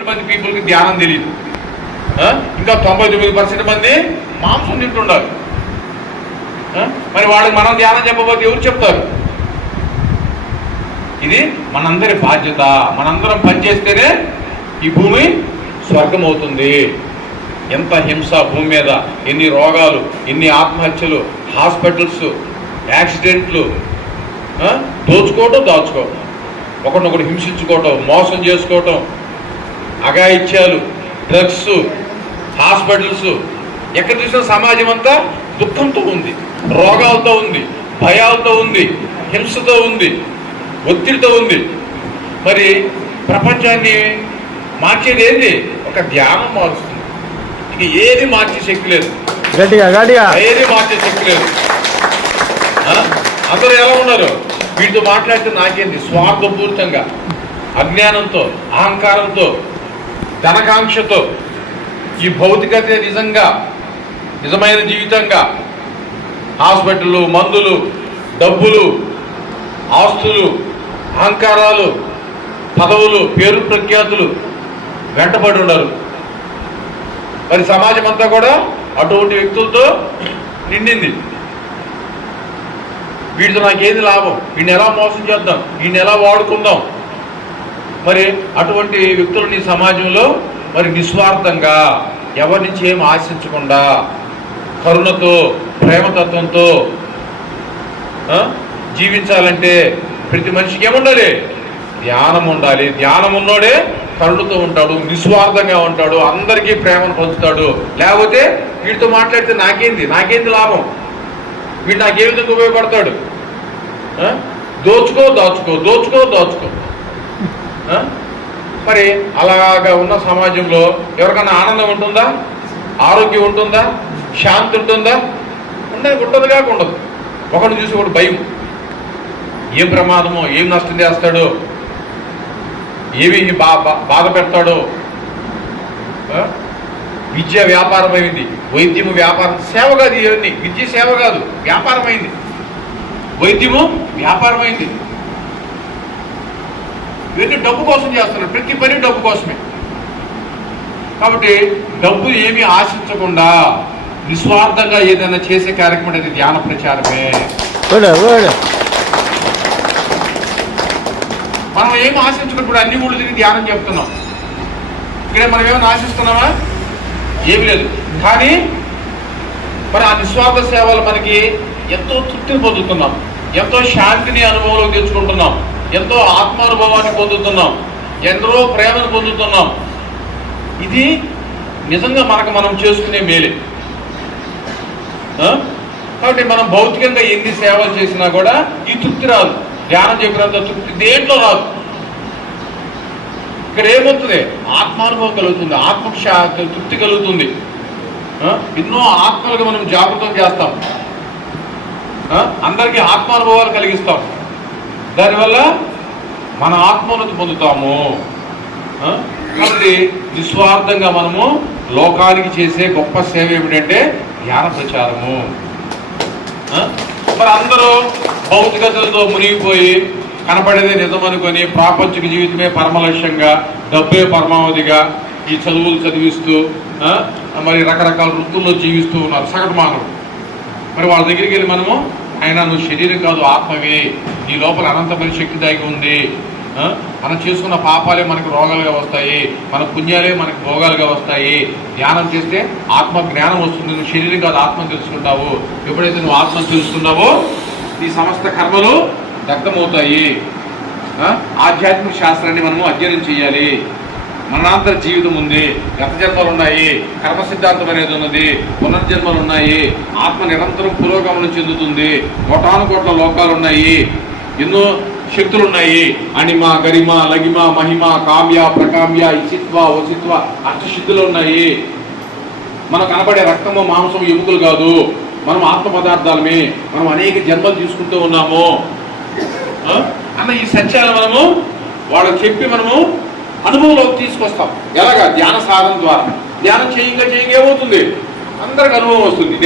మంది పీపుల్కి ధ్యానం తెలియదు ఇంకా తొంభై తొమ్మిది పర్సెంట్ మంది మాంసం తింటుండాలి మరి వాళ్ళకి మనం ధ్యానం చెప్పబోతే ఎవరు చెప్తారు? ఇది మనందరి బాధ్యత. మనందరం పనిచేస్తేనే ఈ భూమి స్వర్గం అవుతుంది ఎంత హింస భూమి మీద ఎన్ని రోగాలు ఎన్ని ఆత్మహత్యలు హాస్పిటల్స్ యాక్సిడెంట్లు దోచుకోవటం దాచుకోవటం. ఒకరినొకరు హింసించుకోవటం మోసం చేసుకోవటం అఘాయిత్యాలు డ్రగ్స్ హాస్పిటల్స్ ఎక్కడ చూసినా సమాజం అంతా దుఃఖంతో ఉంది రోగాలతో ఉంది భయాలతో ఉంది హింసతో ఉంది ఒత్తిడితో ఉంది. మరి ప్రపంచాన్ని మార్చేది ఏంది? ఒక ధ్యానం మారుస్తుంది. ఇక ఏది మార్చే శక్తి లేదు. ఏది మార్చే శక్తి లేదు? అందరూ ఎలా ఉన్నారు? వీటితో మాట్లాడితే నాకేంది? స్వార్థపూరితంగా అజ్ఞానంతో అహంకారంతో ధనకాంక్షతో ఈ భౌతికత నిజంగా నిజమైన జీవితంగా హాస్పిటళ్ళు మందులు డబ్బులు ఆస్తులు అహంకారాలు పదవులు పేరు ప్రఖ్యాతులు వెంటబడి ఉండరు మరి సమాజం అంతా కూడా అటువంటి వ్యక్తులతో నిండింది. వీటితో నాకేది లాభం? వీడిని ఎలా మోసం చేద్దాం? వీడిని ఎలా వాడుకుందాం? మరి అటువంటి వ్యక్తులు సమాజంలో మరి నిస్వార్థంగా ఎవరి నుంచి ఏం ఆశించకుండా కరుణతో ప్రేమతత్వంతో జీవించాలంటే ప్రతి మనిషికి ఏముండాలి? ధ్యానం ఉండాలి. ధ్యానం ఉన్నోడే కరుణతో ఉంటాడు నిస్వార్థంగా ఉంటాడు అందరికీ ప్రేమను పంచుతాడు లేకపోతే వీటితో మాట్లాడితే నాకేంది? నాకేంది లాభం? వీడు నాకు ఏ విధంగా ఉపయోగపడతాడు దోచుకో దాచుకో దోచుకో దాచుకో. మరి అలాగా ఉన్న సమాజంలో ఎవరికైనా ఆనందం ఉంటుందా? ఆరోగ్యం ఉంటుందా? శాంతి ఉంటుందా? ఉండదు ఉంటుంది కాక ఉండదు. ఒకటి చూసి ఒకటి భయం. ఏం ప్రమాదమో ఏం నష్టం చేస్తాడో ఏమి బా బాధ పెడతాడో విద్య వ్యాపారం అయింది. వైద్యము వ్యాపారం సేవ కాదు ఇవన్నీ. విద్య సేవ కాదు వ్యాపారం అయింది. వైద్యము వ్యాపారం అయింది. ఇవన్నీ డబ్బు కోసం చేస్తున్నారు. ప్రతి పని డబ్బు కోసమే. కాబట్టి డబ్బు ఏమీ ఆశించకుండా నిస్వార్థంగా ఏదైనా చేసే కార్యక్రమం అనేది ధ్యాన ప్రచారమే. మనం ఏమి ఆశించుకున్నప్పుడు అన్ని ఊళ్ళు తిరిగి ధ్యానం చెప్తున్నాం. ఇక్కడ మనం ఏమైనా ఆశిస్తున్నామా? ఏమి లేదు. కానీ మరి ఆ నిస్వార్థ సేవలు మనకి ఎంతో తృప్తిని పొందుతున్నాం. ఎంతో శాంతిని అనుభవంలోకి తెచ్చుకుంటున్నాం. ఎంతో ఆత్మానుభవాన్ని పొందుతున్నాం. ఎందరో ప్రేమను పొందుతున్నాం. ఇది నిజంగా మనకు మనం చేసుకునే మేలే. కాబట్టి మనం భౌతికంగా ఎన్ని సేవలు చేసినా కూడా ఈ తృప్తి రాదు. ధ్యానం చెప్పినంత తృప్తి దేంట్లో రాదు. ఇక్కడ ఏమవుతుంది? ఆత్మానుభవం కలుగుతుంది. ఆత్మక్షా తృప్తి కలుగుతుంది. ఎన్నో ఆత్మలకు మనం జాగృతం చేస్తాం. అందరికీ ఆత్మానుభవాలు కలిగిస్తాం. దానివల్ల మన ఆత్మోన్నతి పొందుతాము. కాబట్టి నిస్వార్థంగా మనము లోకానికి చేసే గొప్ప సేవ ఏమిటంటే ధ్యాన ప్రచారము. మరి అందరూ భౌతికతలతో మునిగిపోయి కనపడేదే నిజం అనుకొని ప్రాపంచిక జీవితమే పరమ లక్ష్యంగా డబ్బే పరమావధిగా ఈ చదువులు చదివిస్తూ మరి రకరకాల వృత్తుల్లో జీవిస్తూ ఉన్నారు సగటు మానవుడు. మరి వాళ్ళ దగ్గరికి వెళ్ళి మనము ఆయన నువ్వు శరీరం కాదు ఆత్మవే. నీ లోపల అనంతమైన శక్తి దాగి ఉంది. మనం చేసుకున్న పాపాలే మనకు రోగాలుగా వస్తాయి. మన పుణ్యాలే మనకు భోగాలుగా వస్తాయి. ధ్యానం చేస్తే ఆత్మ జ్ఞానం వస్తుంది. నువ్వు శరీరం కాదు ఆత్మ తెలుసుకుంటావు. ఎప్పుడైతే నువ్వు ఆత్మ తెలుసుకున్నావో నీ సమస్త కర్మలు దగ్ధమవుతాయి. ఆధ్యాత్మిక శాస్త్రాన్ని మనము అధ్యయనం చేయాలి. మరణాంతర జీవితం ఉంది. గత జన్మలు ఉన్నాయి కర్మ సిద్ధాంతం అనేది ఉన్నది. పునర్జన్మలు ఉన్నాయి ఆత్మ నిరంతరం పురోగమనం చెందుతుంది. కోటాను కోట్ల లోకాలు ఉన్నాయి ఎన్నో శక్తులు ఉన్నాయి అణిమ గరిమ లగిమ మహిమ కామ్య ప్రకామ్య ఇసిత్వ వసిత్వ అష్టశుద్ధులు ఉన్నాయి మనం కనబడే రక్తము మాంసం ఎముకలు కాదు. మనం ఆత్మ పదార్థాలమే. మనం అనేక జన్మలు తీసుకుంటూ ఉన్నాము. అన్న ఈ సత్యాలు మనము వాళ్ళకి చెప్పి మనము అనుభవంలోకి తీసుకొస్తాం. ఎలాగా? ధ్యాన సాధన ద్వారా. ధ్యానం చేయంగా చేయంగా ఏమవుతుంది? అందరికి అనుభవం వస్తుంది.